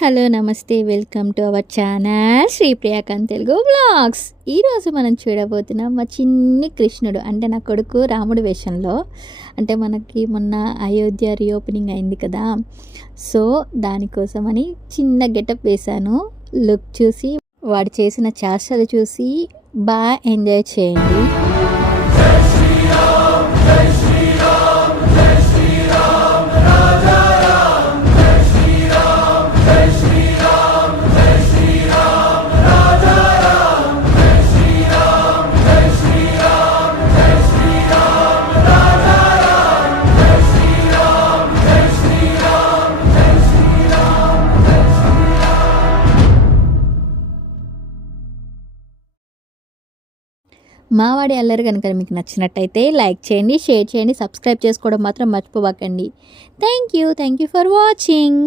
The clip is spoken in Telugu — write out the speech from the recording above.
హలో నమస్తే welcome to our channel Shri Priyakanth Telugu vlogs. ఈరోజు మనం చూడబోతున్నాం మా చిన్ని కృష్ణుడు అంటే నా కొడుకు రాముడు వేషంలో. అంటే మనకి మొన్న అయోధ్య రీఓపెనింగ్ అయింది కదా, సో దానికోసమని చిన్న గెటప్ వేశాను. లుక్ చూసి వాడు చేసిన చేష్టలు చూసి బాగా ఎంజాయ్ చేయండి. మావాడి అల్లరి కనుక మీకు నచ్చినట్టయితే లైక్ చేయండి, షేర్ చేయండి, సబ్స్క్రైబ్ చేసుకోవడం మాత్రం మర్చిపోవకండి. Thank you for watching.